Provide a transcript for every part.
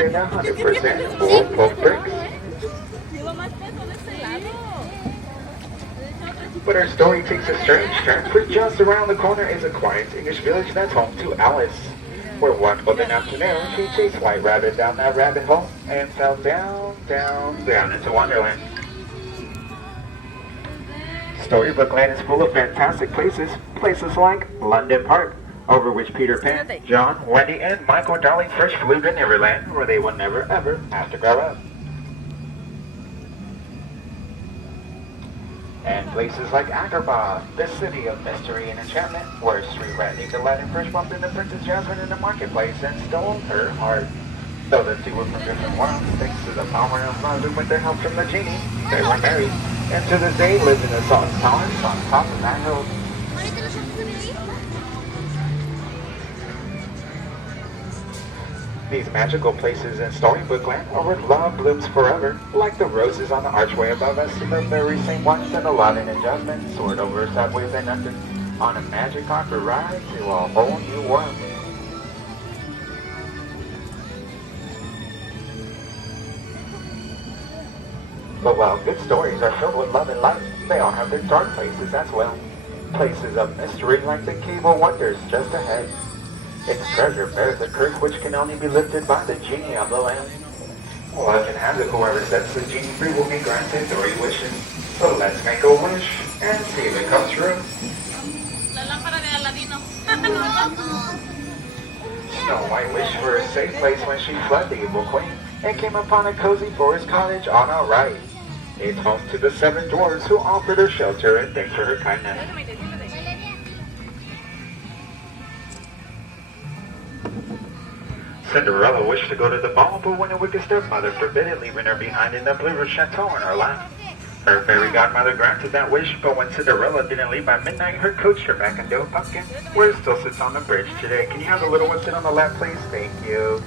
in 100% bulletproof bricks. But our story takes a strange turn, for just around the corner is a quiet English village that's home to Alice, where one golden afternoon she chased White Rabbit down that rabbit hole and fell down, down, down into Wonderland. Storybook Land is full of fantastic places, places like London Park, over which Peter Pan, John, Wendy, and Michael Darling first flew to Neverland, where they will never ever have to grow up. And places like Agrabah, the city of mystery and enchantment, where Street Rat named Aladdin first bumped into Princess Jasmine in the marketplace and stole her heart. Though the two were from different worlds, thanks to the power of love and with the help from the genie, they were married, and to this day live in the Salt Palace on top of that hill. These magical places in Storybook Land are where love blooms forever, like the roses on the archway above us, the very same ones that Aladdin and Jasmine soared over subways and under, on a magic carpet ride to a whole new world. But while good stories are filled with love and light, they all have their dark places as well. Places of mystery like the Cave of Wonders just ahead. Its treasure bears a curse which can only be lifted by the genie of the lamp. Legend has it whoever sets the genie free will be granted 3 wishes. So let's make a wish and see if it comes true. La lámpara de Aladino. Snow White wished for a safe place when she fled the evil queen and came upon a cozy forest cottage on a right. It's home to the 7 dwarves who offered her shelter and thanks for her kindness. Cinderella wished to go to the ball, but when a wicked stepmother forbid it, leaving her behind in the blue chateau in her lap. Her fairy godmother granted that wish, but when Cinderella didn't leave by midnight, her coach turned back into a pumpkin, where it still sits on the bridge today. Can you have the little one sit on the lap, please? Thank you.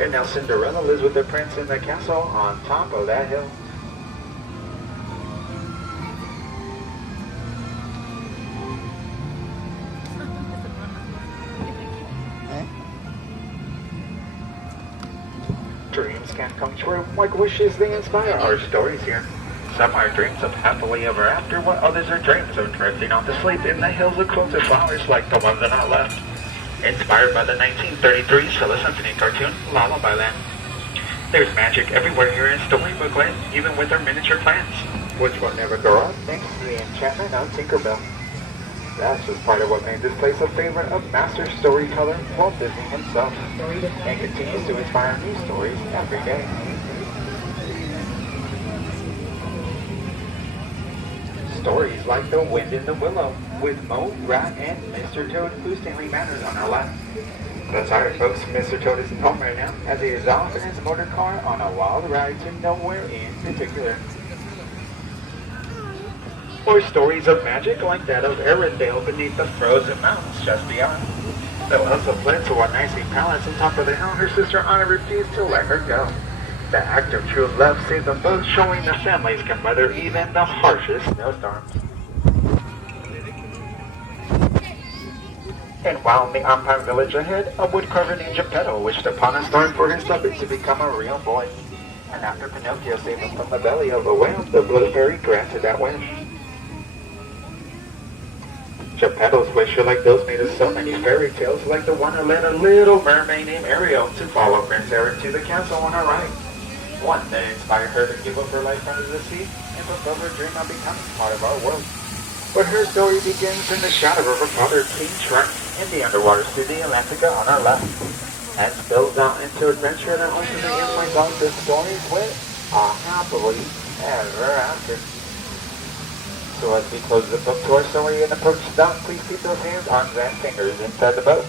And now Cinderella lives with the prince in the castle on top of that hill. Dreams can come true, like wishes they inspire our stories here. Some are dreams of happily ever after, while others are dreams of drifting off to sleep in the hills of quilted flowers like the ones on our left. Inspired by the 1933 Sheila Symphony cartoon, Lullaby Land. There's magic everywhere here in Storybook Land, even with our miniature plants, which will never grow up thanks to the enchantment of Tinkerbell. That's just part of what made this place a favorite of master storyteller Walt Disney himself, and continues to inspire new stories every day. Stories like The Wind in the Willow, with Mo, Rat, and Mr. Toad, whose daily manners on our lap. That's alright folks, Mr. Toad isn't home right now, as he is off in his motor car on a wild ride to nowhere in particular. Or stories of magic like that of Arendelle beneath the frozen mountains just beyond. Though Elsa fled to a icy palace on top of the hill, her sister Anna refused to let her go. The act of true love saved them both, showing that families can weather even the harshest snowstorms. And while in the Empire Village ahead, a woodcarver named Geppetto wished upon a star for his puppet to become a real boy. And after Pinocchio saved him from the belly of a whale, the Blue Fairy granted that wish. Geppetto's wish are like those made of so many fairy tales, like the one that led a little mermaid named Ariel to follow Prince Eric to the castle on her right. One that inspired her to give up her life under the sea and fulfill her dream of becoming part of our world. But her story begins in the shadow of her father, King Shark, in the underwater city Atlantica on our left, and spills out into adventure that ultimately ends like all the stories with a happily ever after. So as we close the book to our story and approach the dock, please keep those hands, arms, and fingers inside the boat.